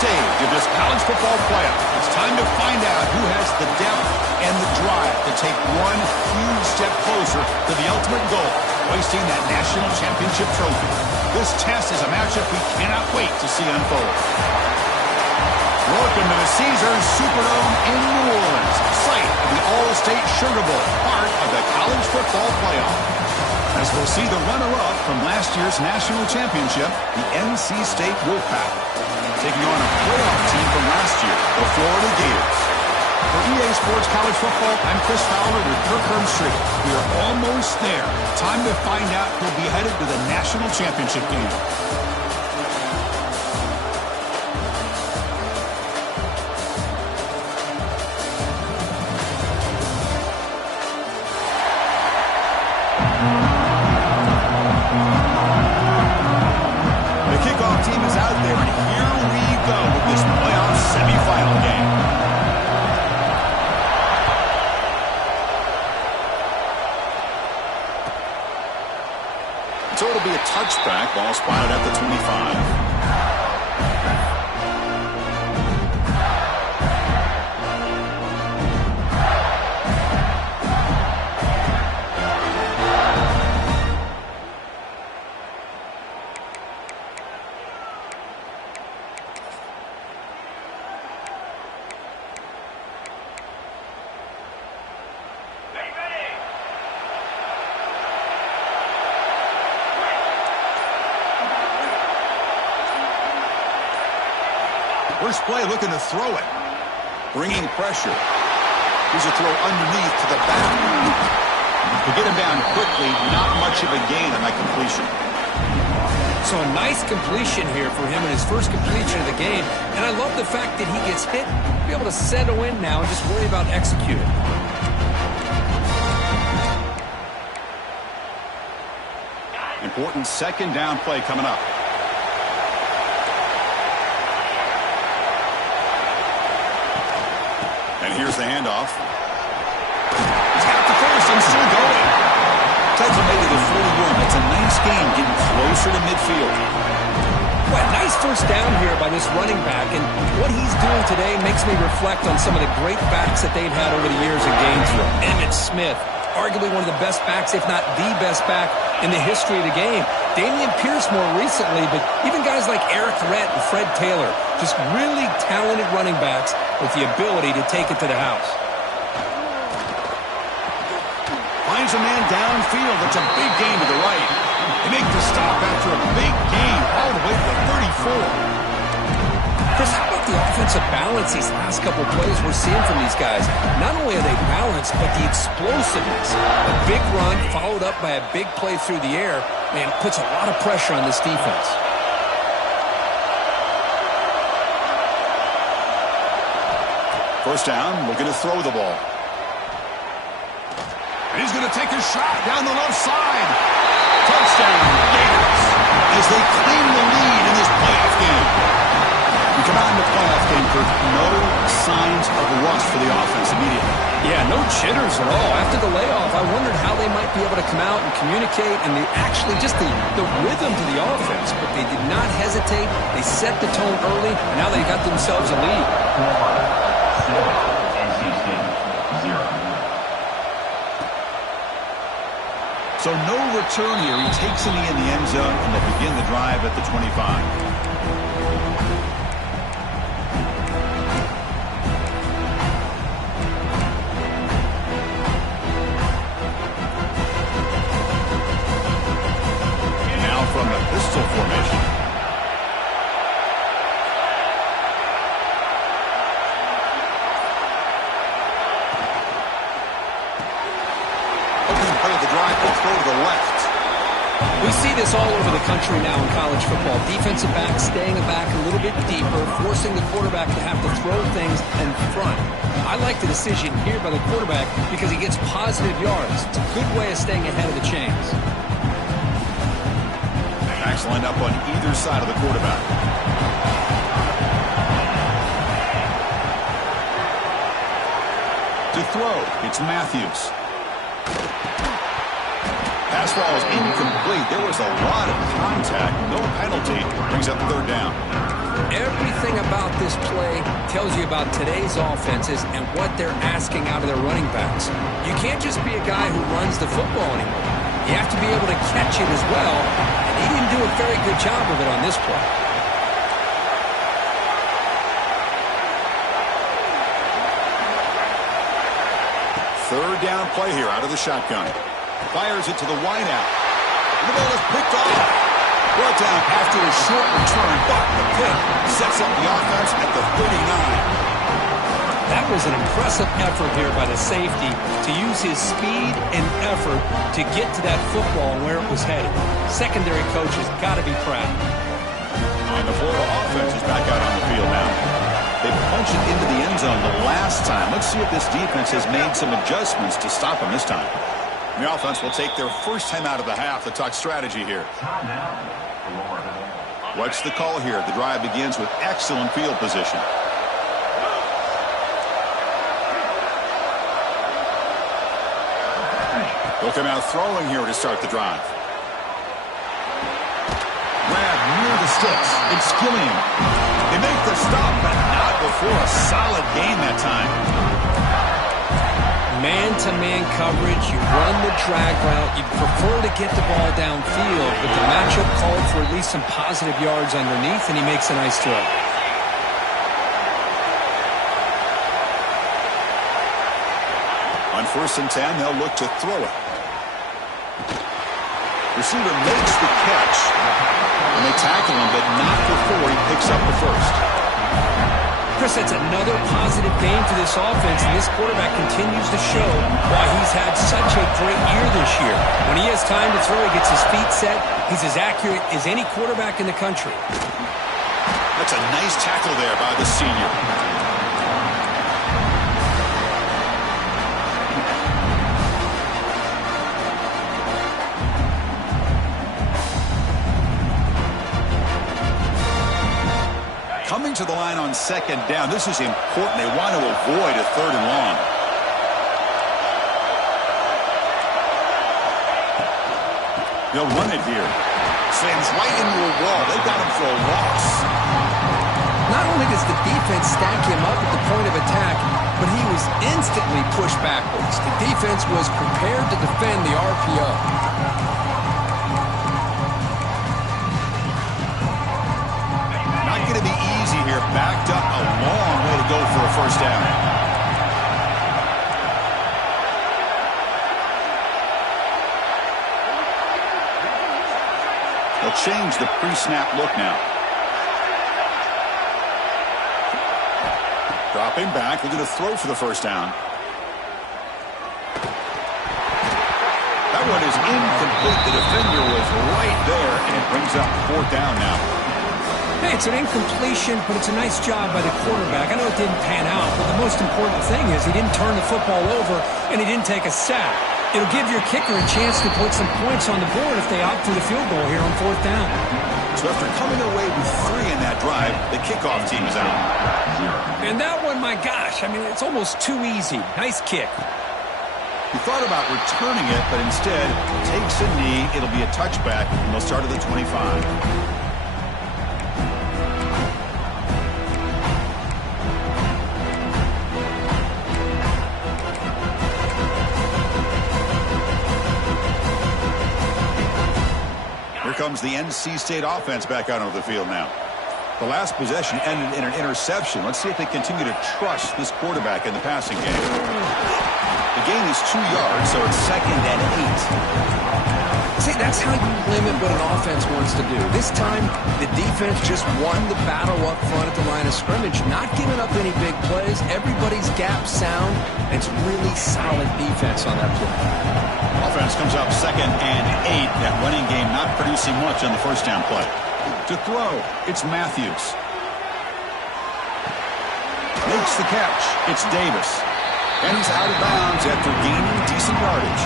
stage of this college football playoff. It's time to find out who has the depth and the drive to take one huge step closer to the ultimate goal, hoisting that national championship trophy. This test is a matchup we cannot wait to see unfold. Welcome to the Caesars Superdome in New Orleans, site of the All-State Sugar Bowl, part of the college football playoff. As we'll see the runner-up from last year's national championship, the NC State Wolfpack, taking on a playoff team from last year, the Florida Gators. For EA Sports College Football, I'm Chris Fowler with Kirk Herbstreit. We are almost there. Time to find out who'll be headed to the national championship game. Team is out there, and here we go with this playoff semifinal game. So it'll be a touchback, ball spotted at the 25. First play looking to throw it. Bringing pressure. Here's a throw underneath to the back. To get him down quickly, not much of a gain on that completion. So a nice completion here for him in his first completion of the game. And I love the fact that he gets hit. Be able to settle in now and just worry about executing. Important second down play coming up. And here's the handoff. He's got the first and still going. Takes him to the 41. That's a nice game, getting closer to midfield. Well, nice first down here by this running back. And what he's doing today makes me reflect on some of the great backs that they've had over the years in Gainesville. Emmitt Smith, arguably one of the best backs, if not the best back in the history of the game. Dameon Pierce more recently, but even guys like Eric Rhett and Fred Taylor, just really talented running backs with the ability to take it to the house. Finds a man downfield. That's a big gain to the right. They make the stop after a big gain all the way to the 34. Chris, how about the offensive balance these last couple plays we're seeing from these guys? Not only are they balanced, but the explosiveness. A big run followed up by a big play through the air, man, puts a lot of pressure on this defense. First down, looking to throw the ball. And he's going to take a shot down the left side. Touchdown, Gators, as they claim the lead in this playoff game. We come out in the playoff game, Kirk, no signs of rust for the offense immediately. Yeah, no jitters at all. After the layoff, I wondered how they might be able to come out and communicate and actually just the rhythm to the offense. But they did not hesitate. They set the tone early, and now they got themselves a lead. So no return here. He takes it in the end zone, and they begin the drive at the 25. From the pistol formation. Opening play of the drive, will throw to the left. We see this all over the country now in college football. Defensive backs staying back a little bit deeper, forcing the quarterback to have to throw things in front. I like the decision here by the quarterback because he gets positive yards. It's a good way of staying ahead of the chains. Backs lined up on either side of the quarterback. To throw, it's Matthews. Pass ball is incomplete. There was a lot of contact. No penalty. Brings up third down. Everything about this play tells you about today's offenses and what they're asking out of their running backs. You can't just be a guy who runs the football anymore. You have to be able to catch it as well, and he didn't do a very good job of it on this play. Third down play here out of the shotgun. Fires it to the wideout. The ball is picked off. Brought down after a short return, but the pick sets up the offense at the 39. That was an impressive effort here by the safety to use his speed and effort to get to that football and where it was headed. Secondary coaches got to be proud. And the Florida offense is back out on the field now. They punched it into the end zone the last time. Let's see if this defense has made some adjustments to stop them this time. The offense will take their first time out of the half to talk strategy here. What's the call here? The drive begins with excellent field position. They'll come out throwing here to start the drive. Grab near the sticks. It's Gilliam. They make the stop, but not before a solid gain that time. Man-to-man coverage, you run the drag route, you prefer to get the ball downfield, but the matchup called for at least some positive yards underneath, and he makes a nice throw. On 1st and 10, they'll look to throw it. Receiver makes the catch, and they tackle him, but not before he picks up the first. Chris, that's another positive game for this offense, and this quarterback continues to show why he's had such a great year this year. When he has time to throw, he gets his feet set. He's as accurate as any quarterback in the country. That's a nice tackle there by the senior. Coming to the line on 2nd down. This is important. They want to avoid a 3rd and long. They'll run it here. Slams right into a wall. They got him for a loss. Not only does the defense stack him up at the point of attack, but he was instantly pushed backwards. The defense was prepared to defend the RPO. Going to be easy here. Backed up a long way to go for a 1st down. They'll change the pre-snap look now. Dropping back. They're going to throw for the 1st down. That one is incomplete. The defender was right there, and it brings up 4th down now. Hey, it's an incompletion, but it's a nice job by the quarterback. I know it didn't pan out, but the most important thing is he didn't turn the football over and he didn't take a sack. It'll give your kicker a chance to put some points on the board if they opt for the field goal here on 4th down. So after coming away with 3 in that drive, the kickoff team is out. And that one, my gosh, I mean, it's almost too easy. Nice kick. He thought about returning it, but instead takes a knee. It'll be a touchback, and they'll start at the 25. Here comes the NC State offense back out onto the field now. The last possession ended in an interception. Let's see if they continue to trust this quarterback in the passing game. The gain is 2 yards, so it's 2nd and 8. See, that's how you limit what an offense wants to do. This time, the defense just won the battle up front at the line of scrimmage, not giving up any big plays. Everybody's gap sound. It's really solid defense on that play. Offense comes up 2nd and 8. That running game not producing much on the 1st down play. To throw, it's Matthews. Makes the catch. It's Davis. And he's out of bounds after gaining decent yardage.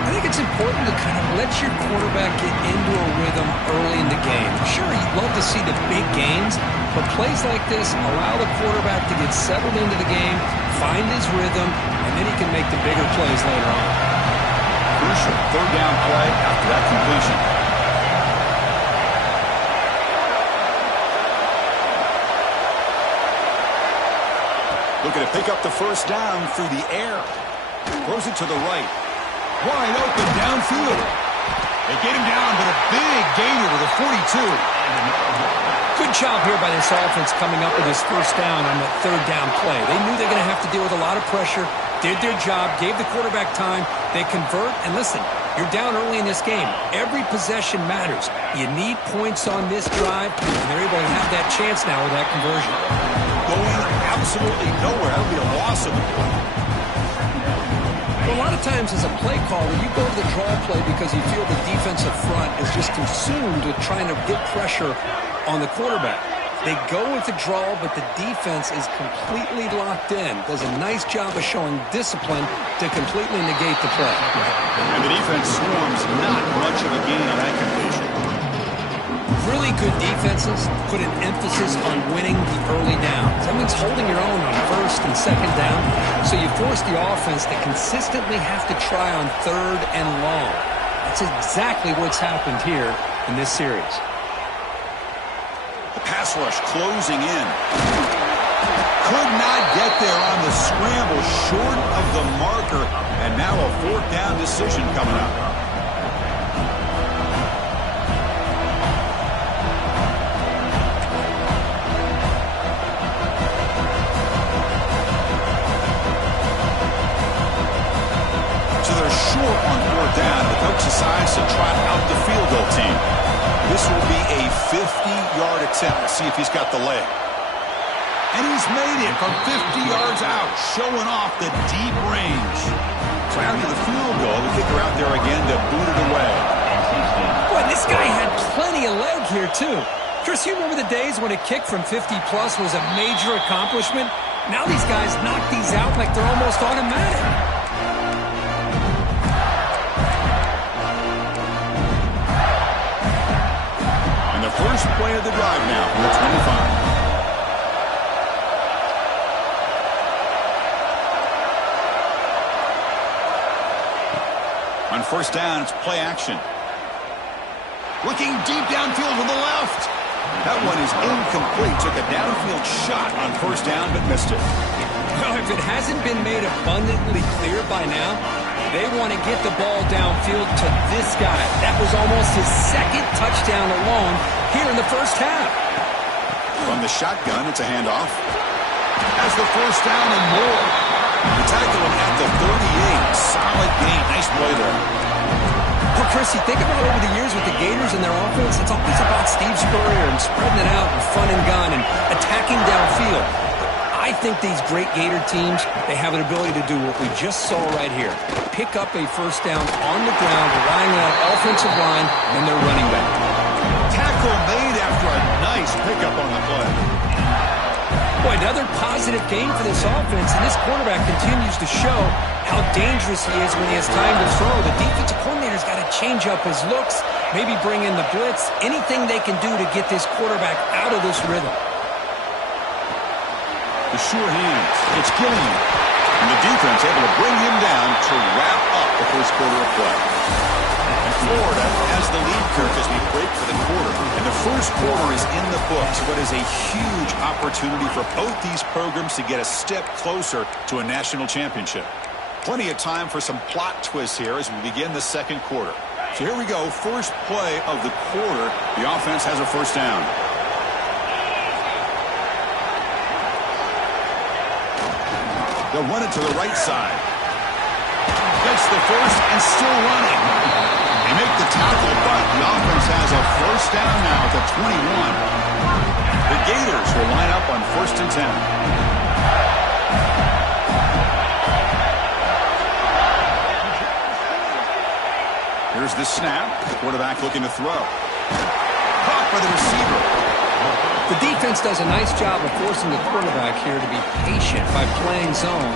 I think it's important to kind of let your quarterback get into a rhythm early in the game. Sure, you'd love to see the big gains, but plays like this allow the quarterback to get settled into the game, find his rhythm, and then he can make the bigger plays later on. Crucial 3rd down play after that completion. looking to pick up the first down through the air. Throws it to the right. Wide open downfield. They get him down, but a big gainer to the 42. Good job here by this offense coming up with this first down on that third down play. They knew they were going to have to deal with a lot of pressure, did their job, gave the quarterback time. They convert, and listen, you're down early in this game. Every possession matters. You need points on this drive, and they're able to have that chance now with that conversion. Going absolutely nowhere. That would be a loss of the play. A lot of times as a play caller, you go to the draw play because you feel the defensive front is just consumed with trying to get pressure on the quarterback. They go with the draw, but the defense is completely locked in. Does a nice job of showing discipline to completely negate the play. And the defense swarms not much of a gain on that completion. Really good defenses put an emphasis on winning the early downs. That means holding your own on first and second down, so you force the offense to consistently have to try on third and long. That's exactly what's happened here in this series. The pass rush closing in. Could not get there on the scramble, short of the marker, and now a fourth down decision coming up. Short on fourth down. The coach decides to trot out the field goal team. This will be a 50-yard attempt. See if he's got the leg. And he's made it from 50 yards out, showing off the deep range. So after the field goal, the kicker out there again to boot it away. Boy, this guy had plenty of leg here, too. Chris, you remember the days when a kick from 50-plus was a major accomplishment? Now these guys knock these out like they're almost automatic. First play of the drive now from the 25. On first down, it's play action. Looking deep downfield to the left. That one is incomplete. Took a downfield shot on first down, but missed it. Well, if it hasn't been made abundantly clear by now, they want to get the ball downfield to this guy. That was almost his second touchdown alone here in the first half. From the shotgun, it's a handoff. Has the first down and more. The tackle him at the 38. Solid gain. Nice play there. Well, Chris, you think about over the years with the Gators and their offense, it's always about Steve Spurrier and spreading it out and fun and gun and attacking downfield. I think these great Gator teams, they have an ability to do what we just saw right here. Pick up a first down on the ground, relying on that offensive line and their running back. Tackle made after a nice pickup on the play. Boy, another positive game for this offense, and this quarterback continues to show how dangerous he is when he has time to throw. The defensive coordinator's got to change up his looks, maybe bring in the blitz, anything they can do to get this quarterback out of this rhythm. The sure hands. It's Gilliam. And the defense able to bring him down to wrap up the first quarter of play. And Florida has the lead, Kirk, as we break for the quarter. And the first quarter is in the books. What is a huge opportunity for both these programs to get a step closer to a national championship. Plenty of time for some plot twists here as we begin the second quarter. So here we go. First play of the quarter. The offense has a first down. They'll run it to the right side. Gets the first and still running. They make the tackle, but the offense has a first down now at the 21. The Gators will line up on 1st and 10. Here's the snap. The quarterback looking to throw. Caught by the receiver. The defense does a nice job of forcing the quarterback here to be patient by playing zone.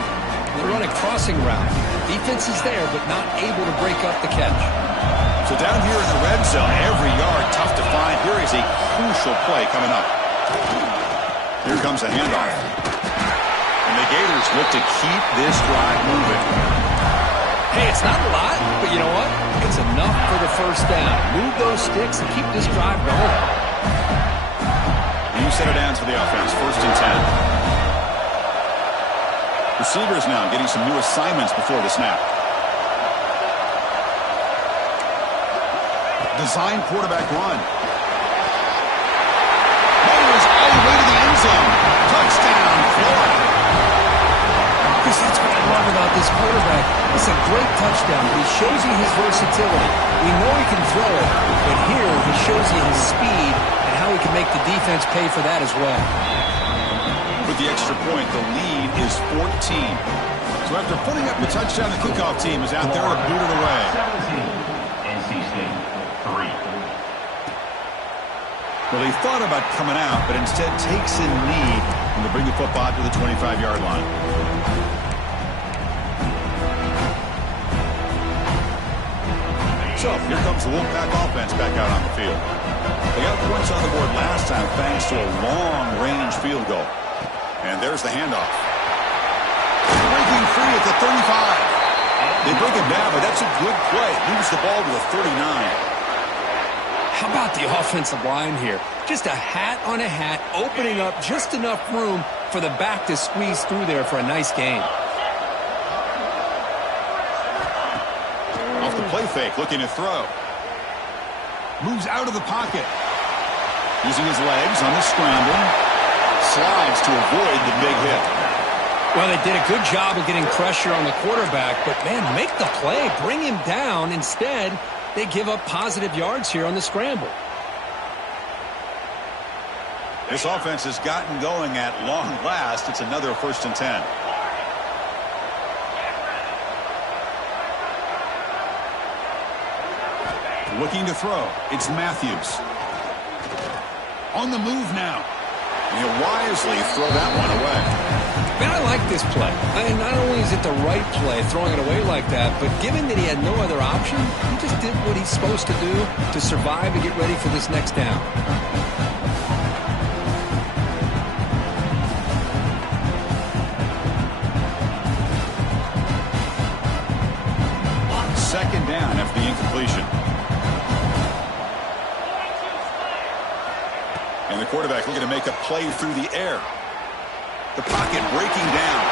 They run a crossing route. Defense is there, but not able to break up the catch. So down here in the red zone, every yard tough to find. Here is a crucial play coming up. Here comes a handoff. And the Gators look to keep this drive moving. Hey, it's not a lot, but you know what? It's enough for the first down. Move those sticks and keep this drive going. You set it down for the offense, 1st and 10. Receivers now getting some new assignments before the snap. Design quarterback run. Motors all the way to the end zone. Touchdown, Florida. Chris, that's what I love about this quarterback. It's a great touchdown, but he shows you his versatility. We know he can throw it, but here he shows you his speed and how he can make the defense pay for that as well. With the extra point, the lead is 14. So after putting up the touchdown, the kickoff team is out there to boot it away. 17, NC State, 3. Well, he thought about coming out, but instead takes a knee and to bring the football to the 25-yard line. So here comes the Wolfpack offense back out on the field. They got points on the board last time thanks to a long-range field goal. And there's the handoff. Breaking free at the 35. They break it down, but that's a good play. Moves the ball to the 39. How about the offensive line here? Just a hat on a hat, opening up just enough room for the back to squeeze through there for a nice gain. Off the play fake, looking to throw. Moves out of the pocket. Using his legs on the scramble. Slides to avoid the big hit. Well, they did a good job of getting pressure on the quarterback, but, man, make the play. Bring him down. Instead, they give up positive yards here on the scramble. This offense has gotten going at long last. It's another 1st and 10. Looking to throw. It's Matthews. On the move now. He'll wisely throw that one away. Man, I like this play. I mean, not only is it the right play, throwing it away like that, but given that he had no other option, he just did what he's supposed to do to survive and get ready for this next down. Second down after the incompletion. And the quarterback looking to make a play through the air. The pocket breaking down.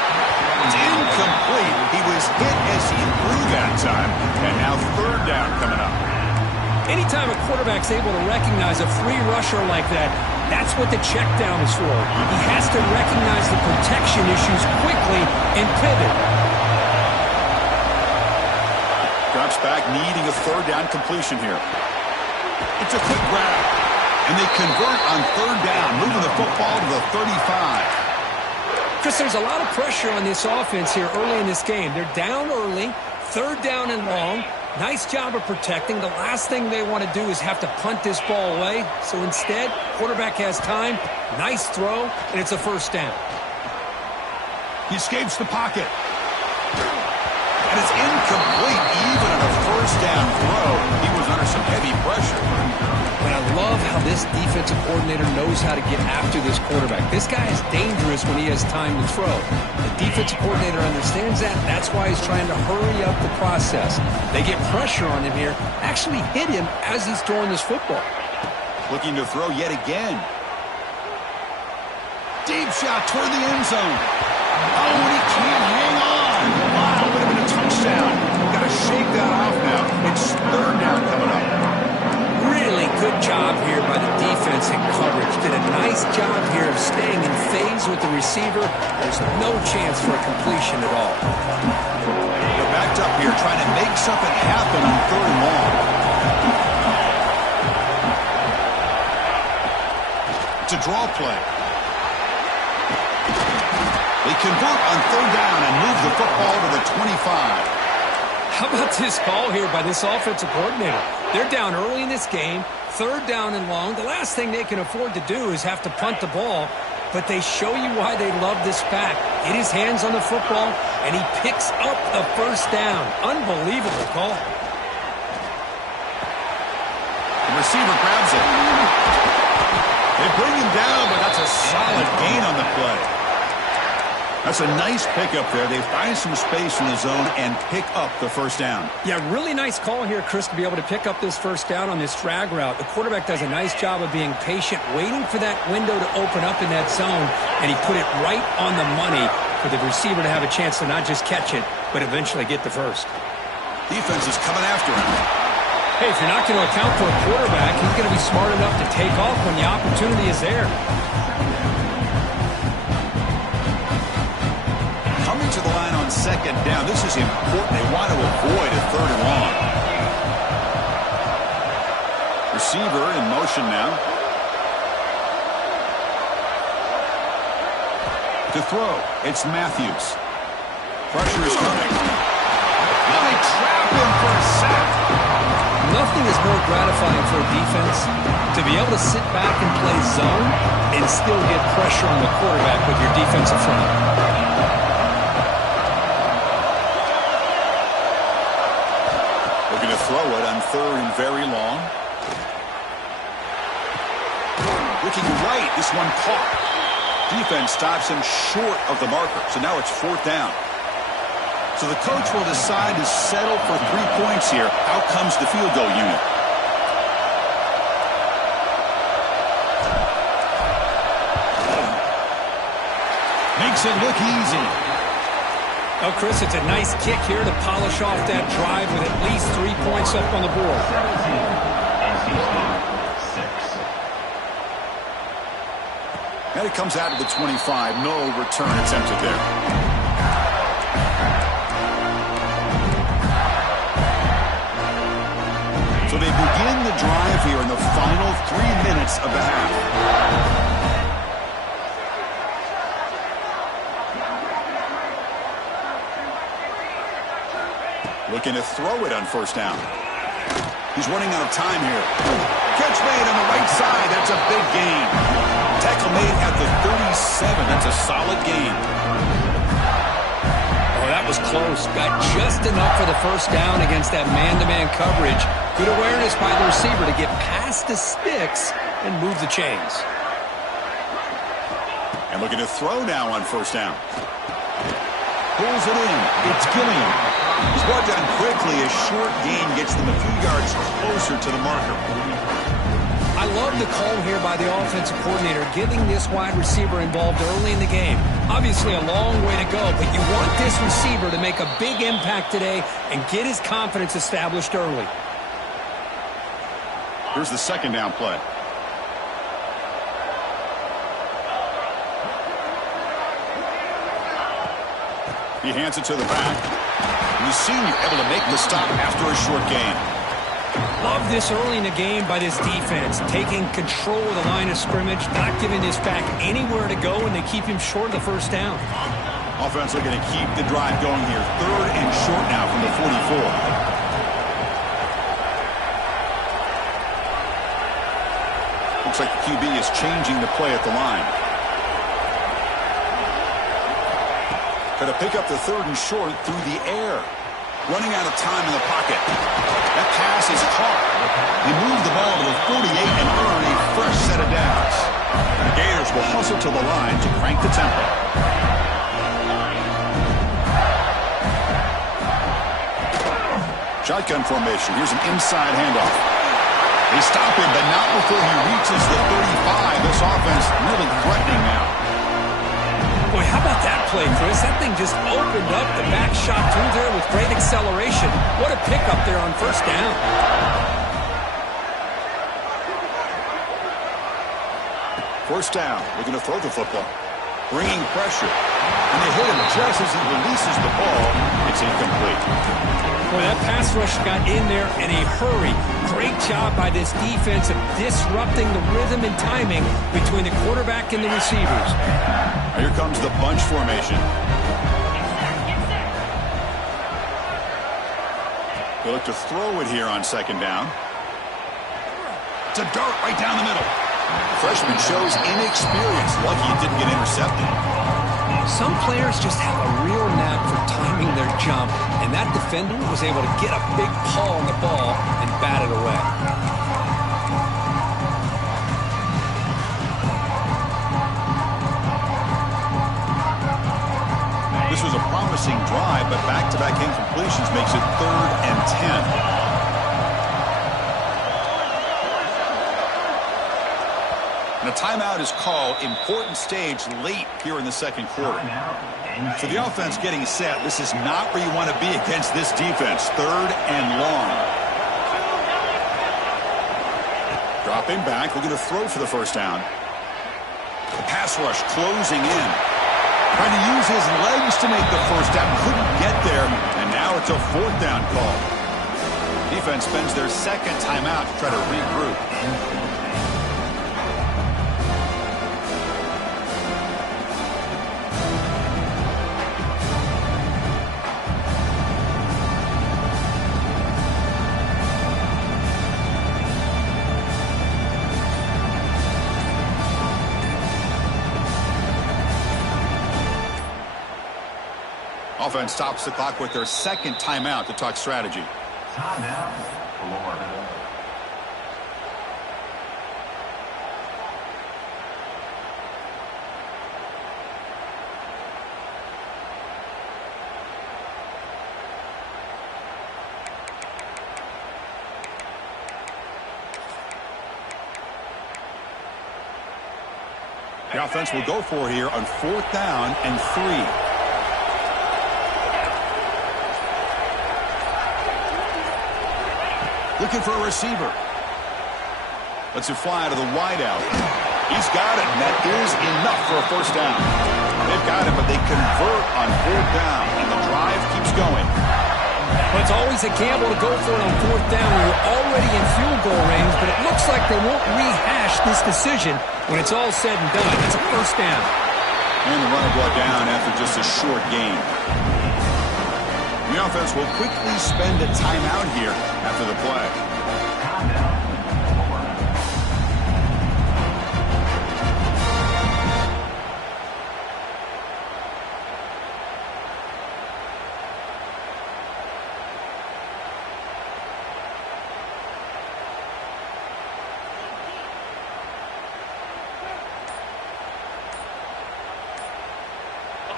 It's incomplete. He was hit as he threw that time. And now 3rd down coming up. Anytime a quarterback's able to recognize a free rusher like that, that's what the check down is for. He has to recognize the protection issues quickly and pivot. Drops back, needing a 3rd down completion here. It's a quick grab. And they convert on 3rd down, moving the football to the 35. Chris, there's a lot of pressure on this offense here early in this game. They're down early, 3rd down and long. Nice job of protecting. The last thing they want to do is have to punt this ball away. So instead, quarterback has time, nice throw, and it's a 1st down. He escapes the pocket. And it's incomplete, even on a 1st down throw. He was under some heavy pressure. But I love how this defensive coordinator knows how to get after this quarterback. This guy is dangerous when he has time to throw. The defensive coordinator understands that. That's why he's trying to hurry up the process. They get pressure on him here, actually hit him as he's throwing this football. Looking to throw yet again. Deep shot toward the end zone. Oh, and he can't hang on. Wow, would have been a touchdown. Got to shake that off now. It's 3rd down coming up. Really good job here by the defense in coverage. Did a nice job here of staying in phase with the receiver. There's no chance for a completion at all. They're backed up here trying to make something happen on 3rd and long. It's a draw play. They convert on 3rd down and move the football to the 25. How about this call here by this offensive coordinator? They're down early in this game, 3rd down and long. The last thing they can afford to do is have to punt the ball, but they show you why they love this back. Get his hands on the football, and he picks up the 1st down. Unbelievable call. The receiver grabs it. They bring him down, but that's a solid gain on the play. That's a nice pickup there. They find some space in the zone and pick up the 1st down. Yeah, really nice call here, Chris, to be able to pick up this 1st down on this drag route. The quarterback does a nice job of being patient, waiting for that window to open up in that zone, and he put it right on the money. for the receiver to have a chance to not just catch it, but eventually get the first. Defense is coming after him. Hey, if you're not going to account for a quarterback, he's going to be smart enough to take off when the opportunity is there. Coming to the line on second down. This is important. They want to avoid a third and long. Receiver in motion now. To throw, it's Matthews. Pressure is coming. Now they trap him for a sack. Nothing is more gratifying for a defense to be able to sit back and play zone and still get pressure on the quarterback with your defensive front. Looking to throw it on third and very long. Looking right, this one caught. Defense stops him short of the marker, so now it's fourth down. So the coach will decide to settle for 3 points here. Out comes the field goal unit. Makes it look easy. Oh, Chris, it's a nice kick here to polish off that drive with at least 3 points up on the board. 17, NC State 6. And it comes out to the 25. No return attempted there. So they begin the drive here in the final 3 minutes of the half. Looking to throw it on first down. He's running out of time here. Catch made on the right side. That's a big gain. Tackle made at the 37. That's a solid gain. Oh, that was close. Got just enough for the first down against that man-to-man coverage. Good awareness by the receiver to get past the sticks and move the chains. And looking to throw now on first down. Pulls it in. It's Gilliam. He's brought down quickly. A short gain gets them a few yards closer to the marker. I love the call here by the offensive coordinator, getting this wide receiver involved early in the game. Obviously a long way to go, but you want this receiver to make a big impact today and get his confidence established early. Here's the second down play. He hands it to the back. And the senior able to make the stop after a short gain. Love this early in the game by this defense, taking control of the line of scrimmage, not giving this back anywhere to go, and they keep him short of the first down. Offense looking to keep the drive going here. Third and short now from the 44. Looks like the QB is changing the play at the line. Got to pick up the third and short through the air. Running out of time in the pocket. That pass is caught. They move the ball to the 48 and earn a fresh set of downs. The Gators will hustle to the line to crank the tempo. Shotgun formation. Here's an inside handoff. They stop him, but not before he reaches the 35. This offense really threatening now. Boy, how about that play, Chris? That thing just opened up the back shot through there with great acceleration. What a pickup there on first down. First down, looking to throw the football. Bringing pressure. And they hit him just as he releases the ball. It's incomplete. Boy, that pass rush got in there in a hurry. Great job by this defense of disrupting the rhythm and timing between the quarterback and the receivers. Here comes the bunch formation. They look to throw it here on second down. It's a dart right down the middle. Freshman shows inexperience. Lucky it didn't get intercepted. Some players just have a real knack for timing their jump, and that defender was able to get a big paw on the ball and bat it away. This was a promising drive, but back-to-back incompletions makes it 3rd and 10. And a timeout is called. Important stage late here in the second quarter. So the offense getting set. This is not where you want to be against this defense. 3rd and long. Dropping back, looking to throw for the first down. The pass rush closing in. Trying to use his legs to make the first down. Couldn't get there, and now it's a 4th down call. Defense spends their second timeout to try to regroup. Offense stops the clock with their second timeout to talk strategy. Timeout, Florida. The offense will go for here on 4th down and 3. Looking for a receiver. Lets it fly to the wideout. He's got it, and that is enough for a first down. They've got it, but they convert on 4th down, and the drive keeps going. Well, it's always a gamble to go for it on 4th down when you're already in field goal range, but it looks like they won't rehash this decision when it's all said and done. It's a first down. And the runner brought down after just a short gain. The offense will quickly spend a timeout here after the play.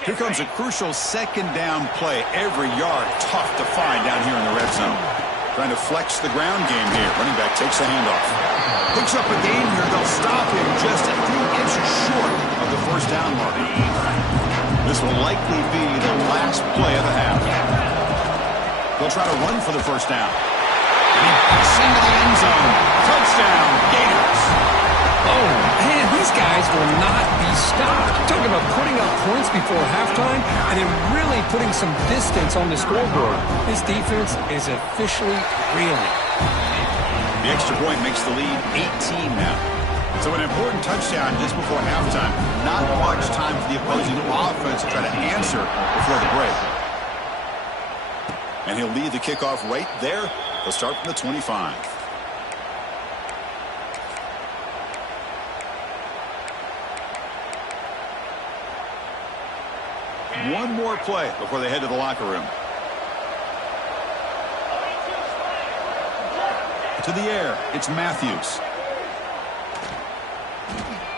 Here comes a crucial second down play. Every yard tough to find down here in the red zone. Trying to flex the ground game here. Running back takes the handoff. Picks up a gain here. They'll stop him just a few inches short of the first down mark. This will likely be the last play of the half. They'll try to run for the first down. He bucks into the end zone. Touchdown, Gators. Oh, man, these guys will not be stopped. Talking about putting up points before halftime and then really putting some distance on the scoreboard. This defense is officially reeling. The extra point makes the lead 18 now. So an important touchdown just before halftime. Not much time for the opposing offense to try to answer before the break. And he'll lead the kickoff right there. They'll start from the 25. One more play before they head to the locker room. To the air, it's Matthews.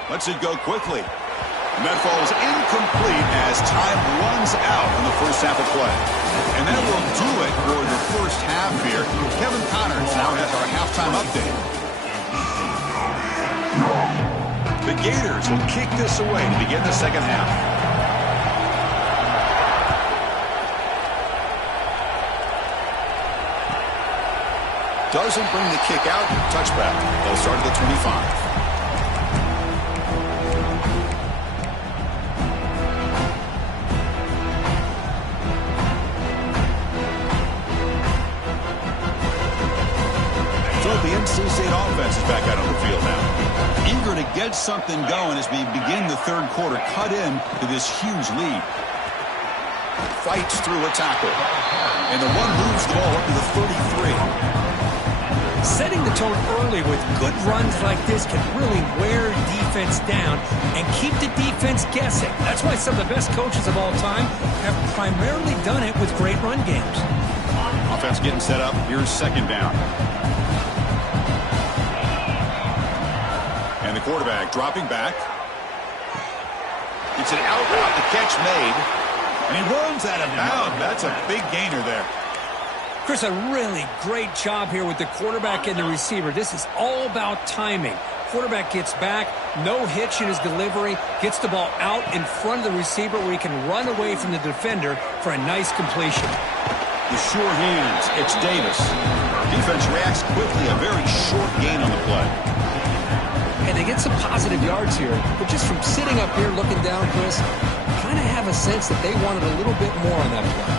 Lets it go quickly. And that falls incomplete as time runs out in the first half of play. And that will do it for the first half here. Kevin Connors now has our halftime update. The Gators will kick this away to begin the second half. Doesn't bring the kick out. Touchback. They'll start at the 25. So the NC State offense is back out on the field now. Eager to get something going as we begin the third quarter. Cut in to this huge lead. Fights through a tackle. And the one moves the ball up to the 33. Setting the tone early with good runs like this can really wear defense down and keep the defense guessing. That's why some of the best coaches of all time have primarily done it with great run games. Offense getting set up. Here's second down. And the quarterback dropping back. It's an out route. The catch made. And he runs out of bounds. That's a big gainer there. Chris, a really great job here with the quarterback and the receiver. This is all about timing. Quarterback gets back, no hitch in his delivery, gets the ball out in front of the receiver where he can run away from the defender for a nice completion. The sure hands, it's Davis. Defense reacts quickly, a very short gain on the play. And they get some positive yards here, but just from sitting up here looking down, Chris, kind of have a sense that they wanted a little bit more on that play.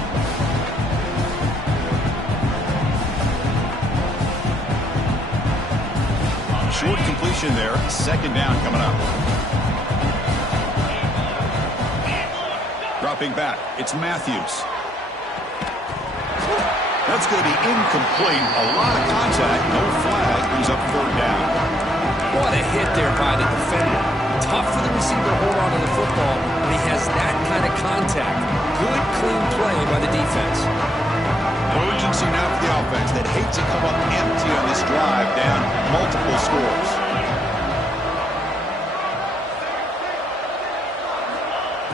Short completion there, second down coming up. Dropping back, it's Matthews. That's going to be incomplete. A lot of contact, no flag, brings up third down. What a hit there by the defender. Tough for the receiver to hold on to the football when he has that kind of contact. Good, clean play by the defense. Urgency now for the offense that hates to come up empty on this drive, down multiple scores.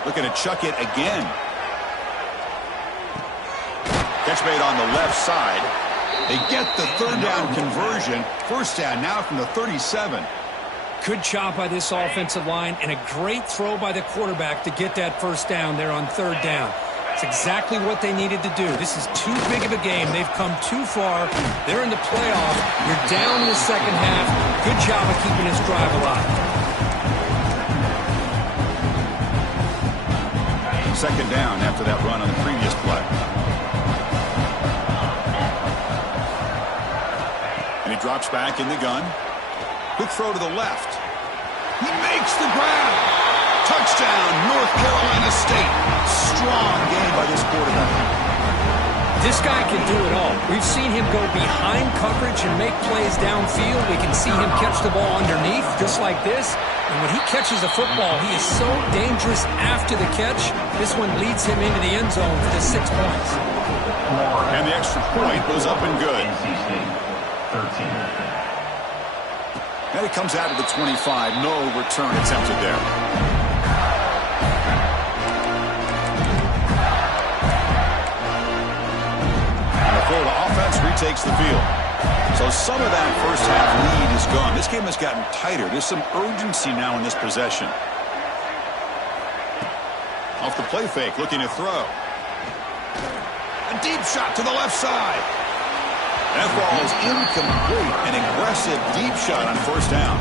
Looking to chuck it again. Catch made on the left side. They get the third down conversion. First down now from the 37. Good job by this offensive line and a great throw by the quarterback to get that first down there on third down. It's exactly what they needed to do. This is too big of a game. They've come too far. They're in the playoff. You're down in the second half. Good job of keeping this drive alive. Second down after that run on the previous play. And he drops back in the gun. Quick throw to the left. He makes the grab. Touchdown, North Carolina State. Strong game by this quarterback. This guy can do it all. We've seen him go behind coverage and make plays downfield. We can see him catch the ball underneath just like this. And when he catches the football, he is so dangerous after the catch. This one leads him into the end zone for the 6 points. And the extra point goes up and good. And it comes out to the 25. No return attempted there. And the Florida offense retakes the field. So some of that first half lead is gone. This game has gotten tighter. There's some urgency now in this possession. Off the play fake, looking to throw. A deep shot to the left side. That ball is incomplete. An aggressive deep shot on first down.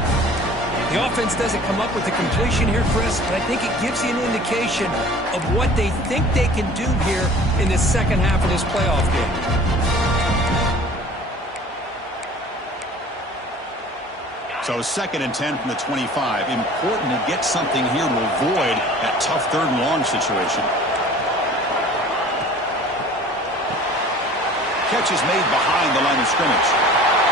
The offense doesn't come up with the completion here, Chris, but I think it gives you an indication of what they think they can do here in the second half of this playoff game. So 2nd and 10 from the 25. Important to get something here to avoid that tough third and long situation. Catch is made behind the line of scrimmage.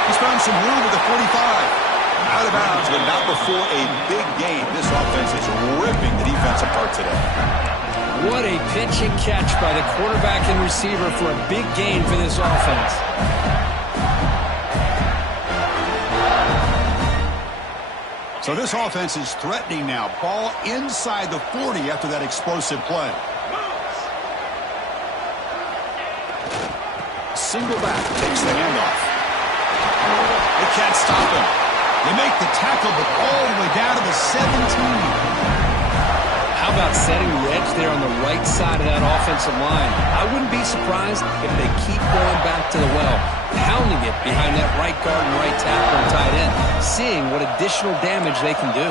He's found some room at the 45. Out of bounds, but not before a big game. This offense is ripping the defense apart today. What a pitch and catch by the quarterback and receiver for a big gain for this offense. So this offense is threatening now. Ball inside the 40 after that explosive play. Single back takes the handoff. They can't stop him. They make the tackle, but all the way down to the 17. How about setting the edge there on the right side of that offensive line? I wouldn't be surprised if they keep going back to the well, pounding it behind that right guard and right tackle and tight end, seeing what additional damage they can do.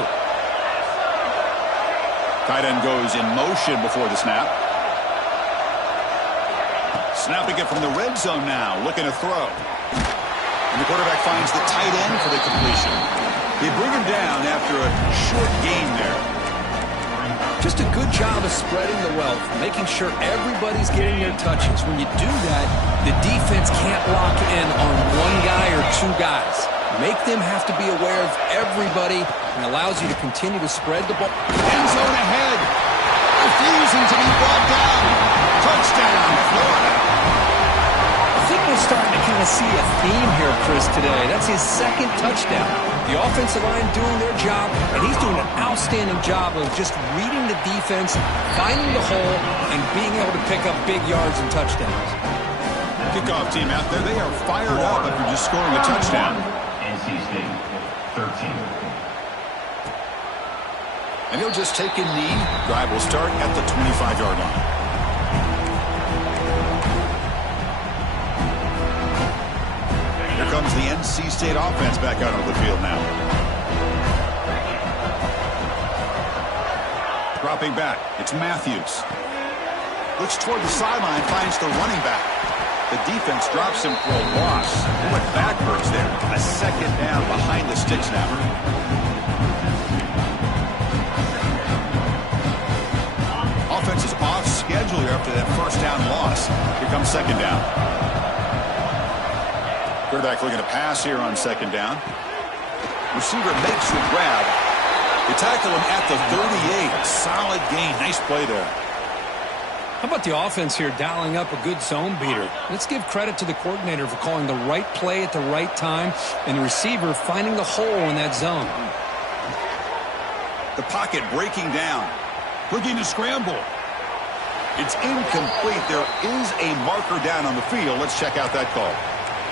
Tight end goes in motion before the snap. Snapping it from the red zone now, looking to throw. And the quarterback finds the tight end for the completion. They bring him down after a short gain there. Just a good job of spreading the wealth, making sure everybody's getting their touches. When you do that, the defense can't lock in on one guy or two guys. Make them have to be aware of everybody and allows you to continue to spread the ball. End zone ahead. Refusing to be brought down. Touchdown, Florida. I think we're starting to kind of see a theme here, Chris, today. That's his 2nd touchdown. The offensive line doing their job, and he's doing an outstanding job of just reading the defense, finding the hole, and being able to pick up big yards and touchdowns. Kickoff team out there, they are fired up after just scoring a touchdown. NC State, 13. And he'll just take a knee. Drive will start at the 25-yard line. Here comes the NC State offense back out on the field now. Dropping back, it's Matthews. Looks toward the sideline, finds the running back. The defense drops him for a loss. He went backwards there. A second down behind the sticks now. Offense is off schedule here after that first down loss. Here comes second down. Quarterback looking to pass here on second down. Receiver makes the grab. They tackle him at the 38. Solid gain. Nice play there. How about the offense here dialing up a good zone beater? Let's give credit to the coordinator for calling the right play at the right time and the receiver finding the hole in that zone. The pocket breaking down. Looking to scramble. It's incomplete. There is a marker down on the field. Let's check out that call.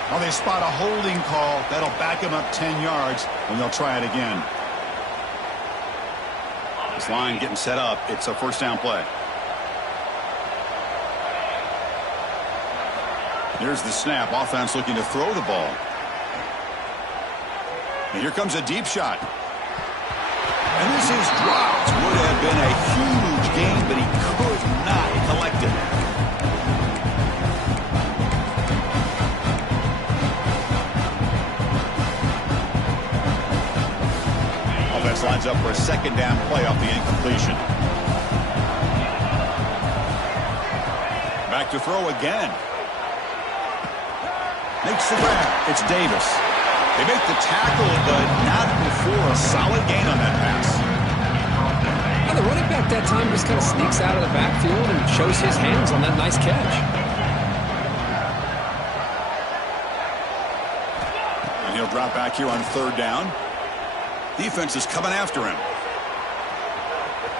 Well, they spot a holding call. That'll back him up 10 yards, and they'll try it again. This line getting set up. It's a first down play. Here's the snap. Offense looking to throw the ball. And here comes a deep shot. And this is dropped. Would have been a huge gain, but he could not collect it. Offense lines up for a second down play off the incompletion. Back to throw again. Makes the grab. It's Davis. They make the tackle, but not before a solid gain on that pass. And the running back that time just kind of sneaks out of the backfield and shows his hands on that nice catch. And he'll drop back here on third down. Defense is coming after him.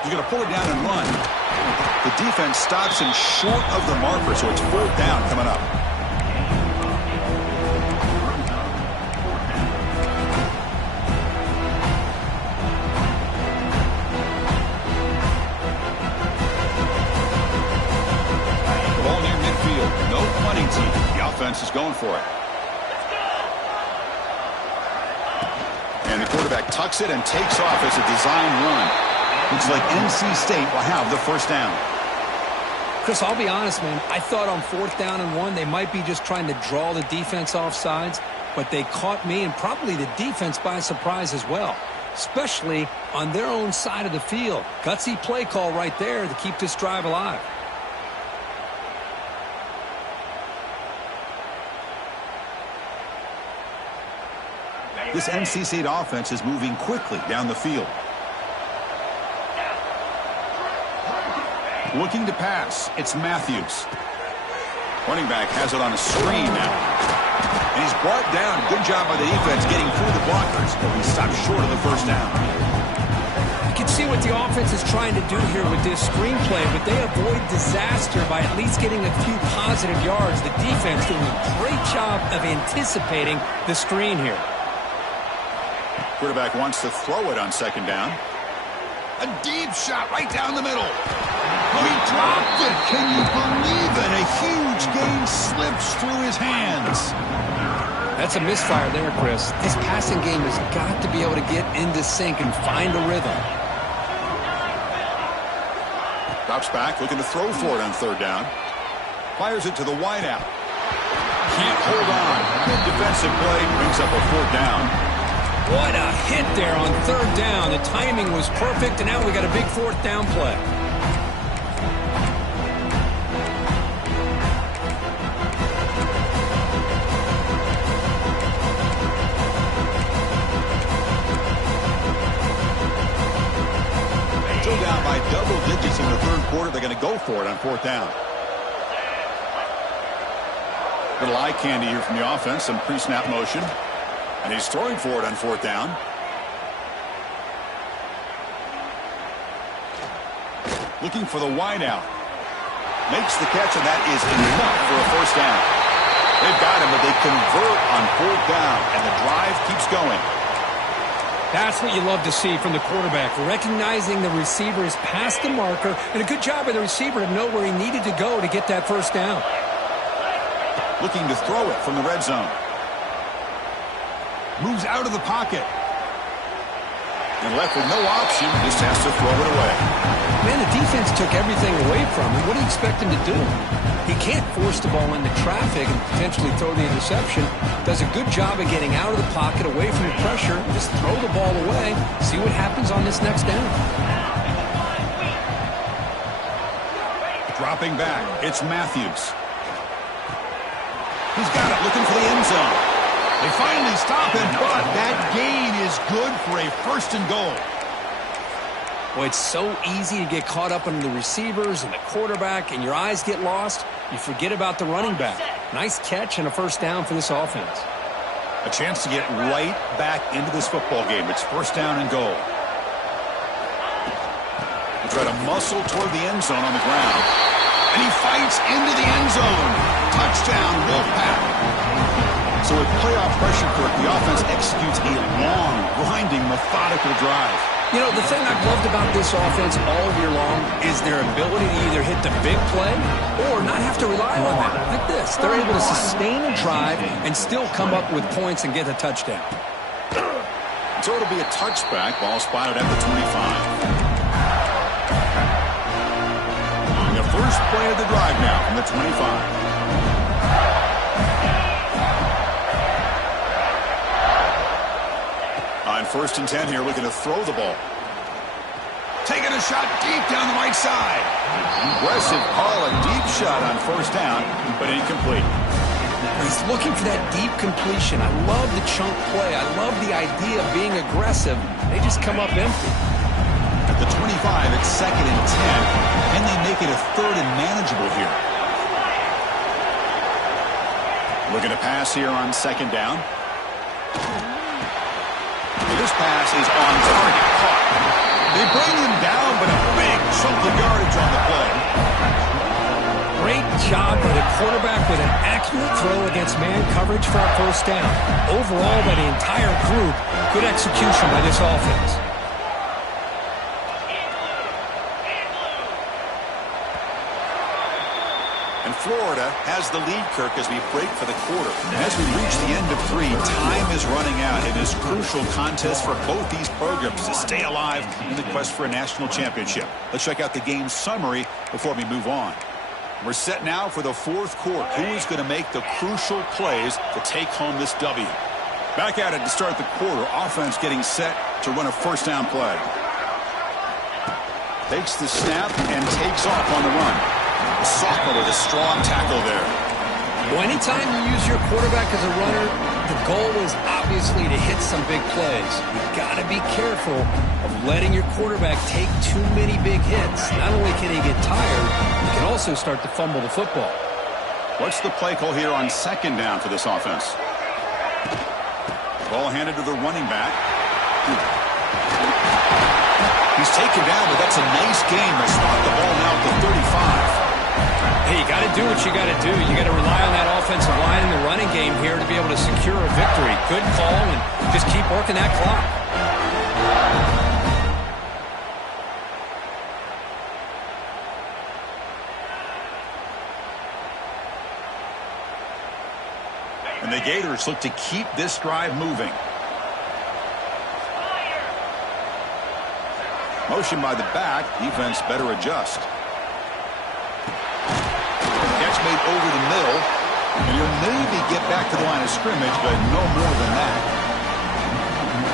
He's going to pull it down and run. The defense stops him short of the marker, so it's fourth down coming up. The offense is going for it. And the quarterback tucks it and takes off as a design run. Looks like NC State will have the first down. Chris, I'll be honest, man. I thought on fourth down and one, they might be just trying to draw the defense off sides, but they caught me and probably the defense by surprise as well, especially on their own side of the field. Gutsy play call right there to keep this drive alive. This NC State offense is moving quickly down the field. Looking to pass. It's Matthews. Running back has it on a screen now. And he's brought down. Good job by the defense getting through the blockers, but he stopped short of the first down. You can see what the offense is trying to do here with this screenplay, but they avoid disaster by at least getting a few positive yards. The defense doing a great job of anticipating the screen here. Quarterback wants to throw it on second down. A deep shot right down the middle. Oh, he dropped it. Can you believe it? A huge gain slips through his hands. That's a misfire there, Chris. This passing game has got to be able to get into sync and find a rhythm. Drops back, looking to throw for it on third down. Fires it to the wideout. Can't hold on. Good defensive play. Brings up a fourth down. What a hit there on third down. The timing was perfect, and now we got a big fourth down play. Still down by double digits in the third quarter. They're going to go for it on fourth down. Little eye candy here from the offense. Some pre-snap motion. And he's throwing for it on fourth down. Looking for the wideout. Makes the catch, and that is enough for a first down. They've got him, but they convert on fourth down, and the drive keeps going. That's what you love to see from the quarterback, recognizing the receiver is past the marker, and a good job by the receiver to know where he needed to go to get that first down. Looking to throw it from the red zone. Moves out of the pocket. And left with no option, just has to throw it away. Man, the defense took everything away from him. What do you expect him to do? He can't force the ball into traffic and potentially throw the interception. Does a good job of getting out of the pocket, away from the pressure, and just throw the ball away. See what happens on this next down. Dropping back, it's Matthews. He's got it, looking for the end zone. They finally stop him, but that gain is good for a first and goal. Boy, it's so easy to get caught up in the receivers and the quarterback, and your eyes get lost. You forget about the running back. Nice catch and a first down for this offense. A chance to get right back into this football game. It's first down and goal. They try to muscle toward the end zone on the ground. And he fights into the end zone. Touchdown, Wolfpack. So with playoff pressure, Kirk, the offense executes a long, grinding, methodical drive. You know, the thing I've loved about this offense all year long is their ability to either hit the big play or not have to rely on that. Look at this. They're able to sustain a drive and still come up with points and get a touchdown. So it'll be a touchback. Ball spotted at the 25. The first play of the drive now from the 25. On 1st and 10 here, looking to throw the ball. Taking a shot deep down the right side. Aggressive call, a deep shot on 1st down, but incomplete. He's looking for that deep completion. I love the chunk play. I love the idea of being aggressive. They just come up empty. At the 25, it's 2nd and 10, and they make it a 3rd and manageable here. Looking to pass here on 2nd down. This pass is on target. Caught. They bring him down, but a big chunk of yardage on the play. Great job by the quarterback with an accurate throw against man coverage for a first down. Overall, by the entire group, good execution by this offense. And Florida has the lead, Kirk, as we break for the quarter. As we reach the end of 3, time is running out in this crucial contest for both these programs to stay alive in the quest for a national championship. Let's check out the game summary before we move on. We're set now for the 4th quarter. Who is going to make the crucial plays to take home this W? Back at it to start the quarter. Offense getting set to run a first down play. Takes the snap and takes off on the run. The sophomore with a strong tackle there. Well, anytime you use your quarterback as a runner, the goal is obviously to hit some big plays. You've got to be careful of letting your quarterback take too many big hits. Not only can he get tired, he can also start to fumble the football. What's the play call here on 2nd down for this offense? Ball handed to the running back. He's taken down, but that's a nice game. They spot the ball now at the 35. Hey, you got to do what you got to do. You got to rely on that offensive line in the running game here to be able to secure a victory. Good call, and just keep working that clock. And the Gators look to keep this drive moving. Motion by the back. Defense better adjust. Catch made over the middle. And you'll maybe get back to the line of scrimmage, but no more than that.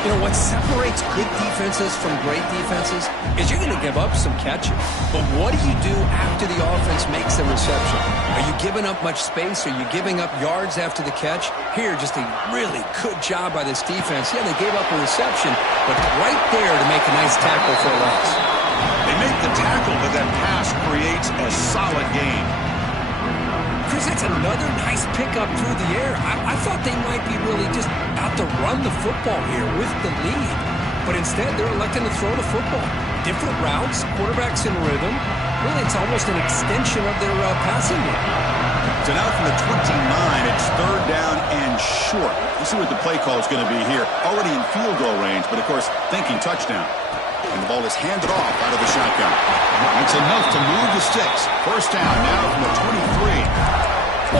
You know, what separates good defenses from great defenses is you're going to give up some catches. But what do you do after the offense makes the reception? Are you giving up much space? Are you giving up yards after the catch? Here, just a really good job by this defense. Yeah, they gave up a reception, but right there to make a nice tackle for a loss. They make the tackle, but that pass creates a solid gain. Chris, that's another nice pickup through the air. I thought they might be really just out to run the football here with the lead. But instead, they're electing to throw the football. Different routes, quarterbacks in rhythm. Really, it's almost an extension of their passing game. So now from the 29, it's third down and short. Let's see what the play call is going to be here. Already in field goal range, but of course, thinking touchdown. And the ball is handed off out of the shotgun. It's enough to move the sticks. First down now from the 23.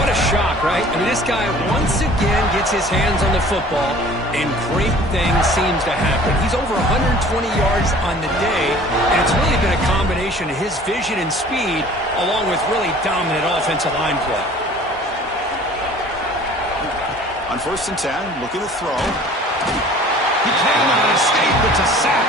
What a shock, right? I mean, this guy once again gets his hands on the football, and great things seems to happen. He's over 120 yards on the day, and it's really been a combination of his vision and speed, along with really dominant offensive line play. On first and 10, looking to throw. He cannot escape. It's a sack.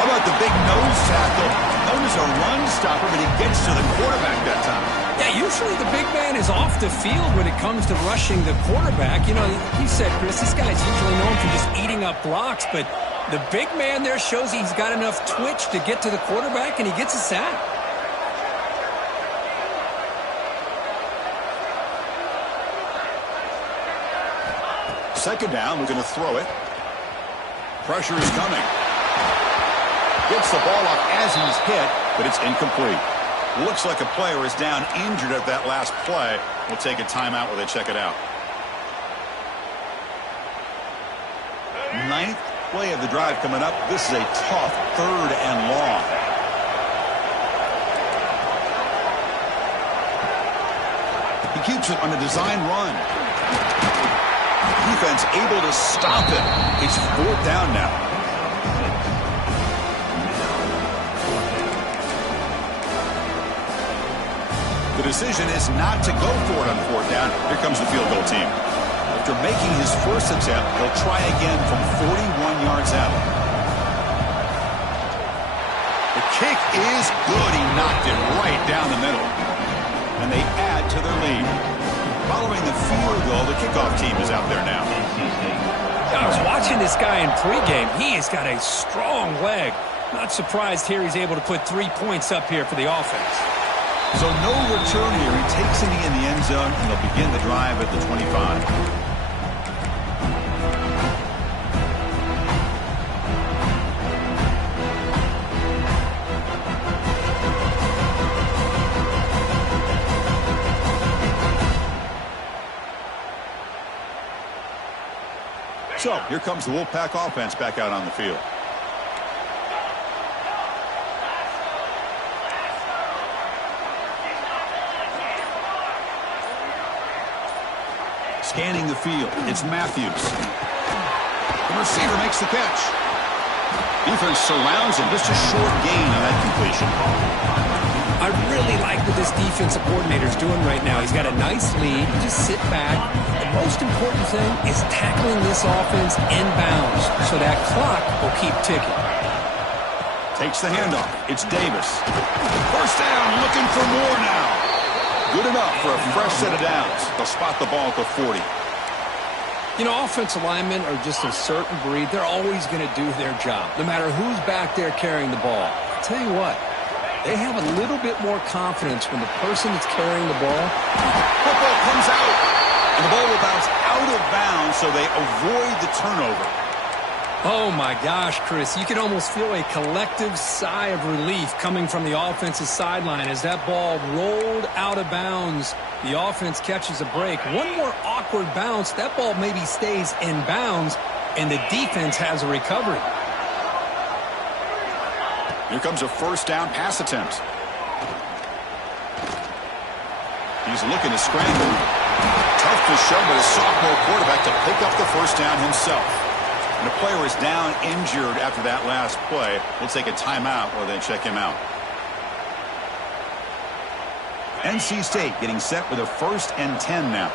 How about the big nose tackle? Known as a run stopper, but he gets to the quarterback that time. Yeah, usually the big man is off the field when it comes to rushing the quarterback. You know, you said, Chris, this guy's usually known for just eating up blocks, but the big man there shows he's got enough twitch to get to the quarterback, and he gets a sack. Second down, we're going to throw it. Pressure is coming. Gets the ball off as he's hit, but it's incomplete. Looks like a player is down injured at that last play. We'll take a timeout while they check it out. Ninth play of the drive coming up. This is a tough third and long. He keeps it on a design run. Defense able to stop it. It's fourth down now. The decision is not to go for it on fourth down. Here comes the field goal team. After making his first attempt, he'll try again from 41 yards out. The kick is good. He knocked it right down the middle. And they add to their lead. Following the field goal, the kickoff team is out there now. I was watching this guy in pregame. He has got a strong leg. Not surprised here he's able to put 3 points up here for the offense. So no return here. He takes it in the end zone, and they'll begin the drive at the 25. So here comes the Wolfpack offense back out on the field. Scanning the field, it's Matthews. The receiver makes the catch. Defense surrounds him, just a short gain on that completion. I really like what this defensive coordinator is doing right now. He's got a nice lead. You just sit back. The most important thing is tackling this offense inbounds so that clock will keep ticking. Takes the handoff. It's Davis. First down, looking for more now. Good enough for a fresh set of downs. They'll spot the ball at the 40. You know, offensive linemen are just a certain breed. They're always going to do their job, no matter who's back there carrying the ball. I'll tell you what, they have a little bit more confidence when the person that's carrying the ball. Football comes out, and the ball will bounce out of bounds, so they avoid the turnover. Oh, my gosh, Chris. You can almost feel a collective sigh of relief coming from the offensive sideline as that ball rolled out of bounds. The offense catches a break. One more awkward bounce. That ball maybe stays in bounds, and the defense has a recovery. Here comes a first down pass attempt. He's looking to scramble. Tough to show, but a sophomore quarterback to pick up the first down himself. And the player is down injured after that last play. We'll take a timeout while they check him out. NC State getting set with a 1st and 10 now.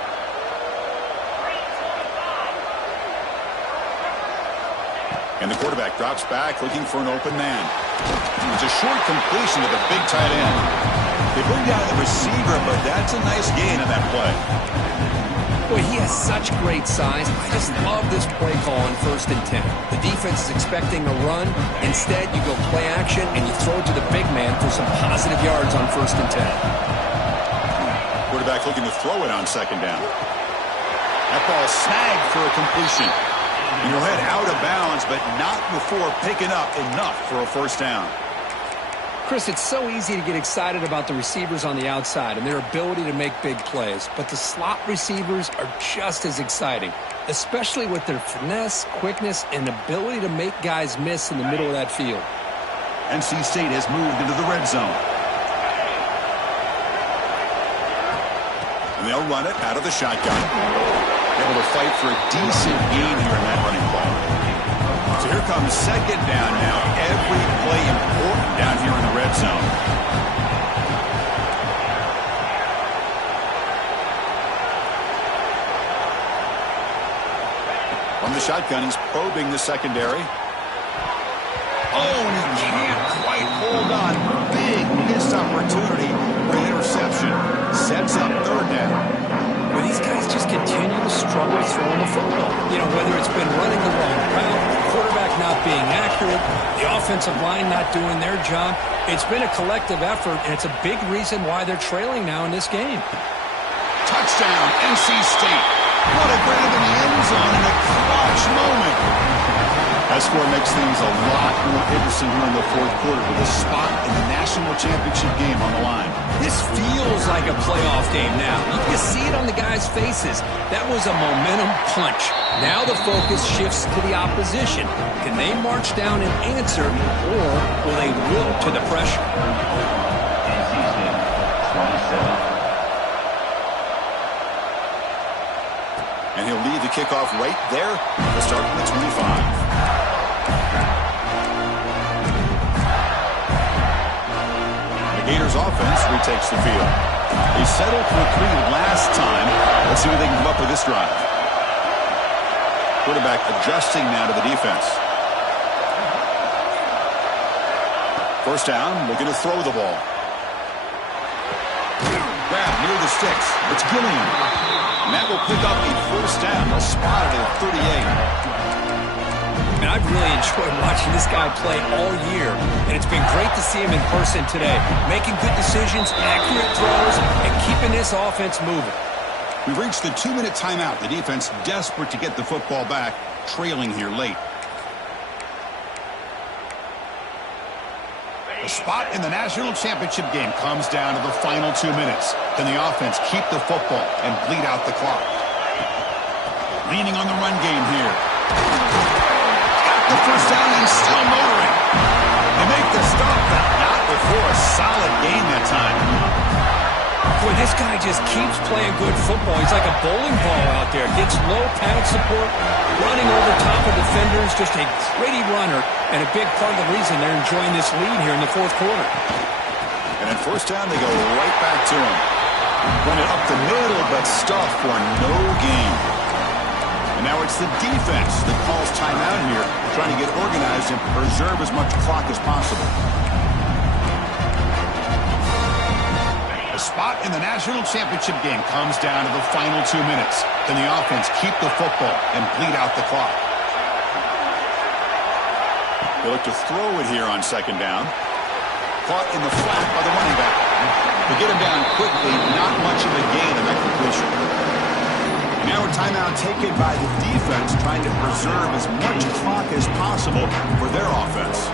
And the quarterback drops back looking for an open man. It's a short completion to the big tight end. They bring down the receiver, but that's a nice gain on that play. Boy, he has such great size. I just love this play call on 1st and 10. The defense is expecting a run. Instead, you go play action, and you throw it to the big man for some positive yards on 1st and 10. Quarterback looking to throw it on 2nd down. That ball snagged for a completion. And you'll head out of bounds, but not before picking up enough for a 1st down. Chris, it's so easy to get excited about the receivers on the outside and their ability to make big plays, but the slot receivers are just as exciting, especially with their finesse, quickness, and ability to make guys miss in the middle of that field. NC State has moved into the red zone. And they'll run it out of the shotgun. Able to fight for a decent gain here in that running ball. So here comes second down now. Every play important down here in the red zone. From the shotgun, he's probing the secondary. Oh, and he can't quite hold on. Big missed opportunity for an interception. Sets up third down. But these guys just continue to struggle throwing the football. You know, whether it's been running the wrong route, quarterback not being accurate, the offensive line not doing their job. It's been a collective effort, and it's a big reason why they're trailing now in this game. Touchdown, NC State. What a grab in the end zone in a clutch moment. That score makes things a lot more interesting here in the fourth quarter with a spot in the national championship game on the line. This feels like a playoff game now. You can see it on the guys' faces. That was a momentum punch. Now the focus shifts to the opposition. Can they march down and answer, or will they wilt to the pressure? NC State, 27. And he'll lead the kickoff right there. We'll start from the 25. Gators offense retakes the field. They settled for 3 last time. Let's see what they can come up with this drive. Quarterback adjusting now to the defense. First down, looking to throw the ball. Grab near the sticks. It's Gilliam. And that will pick up a first down. They'll spot it at 38. And I've really enjoyed watching this guy play all year, and it's been great to see him in person today, making good decisions, accurate throws, and keeping this offense moving. We've reached the 2-minute timeout. The defense desperate to get the football back, trailing here late. The spot in the national championship game comes down to the final 2 minutes. Can the offense keep the football and bleed out the clock? Leaning on the run game here. The first down and still motoring. They make the stop, but not before a solid gain that time. Boy, this guy just keeps playing good football. He's like a bowling ball out there. Gets low pad support, running over top of defenders. Just a gritty runner, and a big part of the reason they're enjoying this lead here in the fourth quarter. And at first down, they go right back to him. Run it up the middle, but stuff for no gain. And now it's the defense that calls timeout here, trying to get organized and preserve as much clock as possible. The spot in the national championship game comes down to the final 2 minutes. Can the offense keep the football and bleed out the clock? They look to throw it here on second down. Caught in the flat by the running back. They get him down quickly, not much of a gain in that completion. Now a timeout taken by the defense, trying to preserve as much clock as possible for their offense.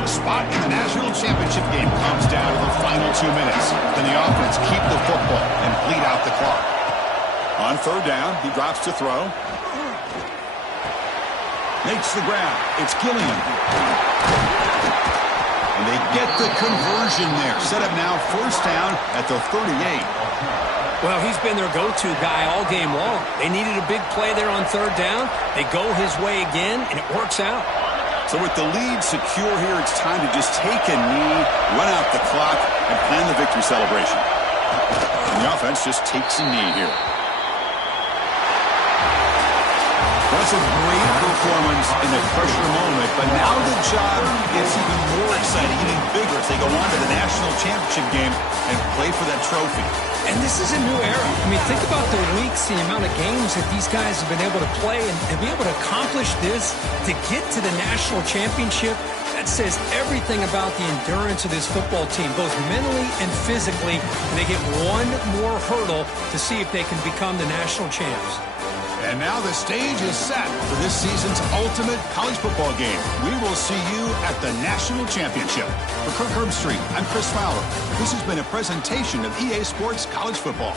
The spot in the national championship game comes down to the final 2 minutes. Can the offense keep the football and bleed out the clock? On third down, he drops to throw. Makes the grab. It's Gilliam. And they get the conversion there. Set up now first down at the 38. Well, he's been their go-to guy all game long. They needed a big play there on third down. They go his way again, and it works out. So with the lead secure here, it's time to just take a knee, run out the clock, and plan the victory celebration. And the offense just takes a knee here. That's a great performance in the pressure moment, but now the job gets even more exciting, even bigger as they go on to the national championship game and play for that trophy. And this is a new era. I mean, think about the weeks, the amount of games that these guys have been able to play, and be able to accomplish this, to get to the national championship. That says everything about the endurance of this football team, both mentally and physically. And they get one more hurdle to see if they can become the national champs. And now the stage is set for this season's ultimate college football game. We will see you at the National Championship. For Kirk Herbstreit, I'm Chris Fowler. This has been a presentation of EA Sports College Football.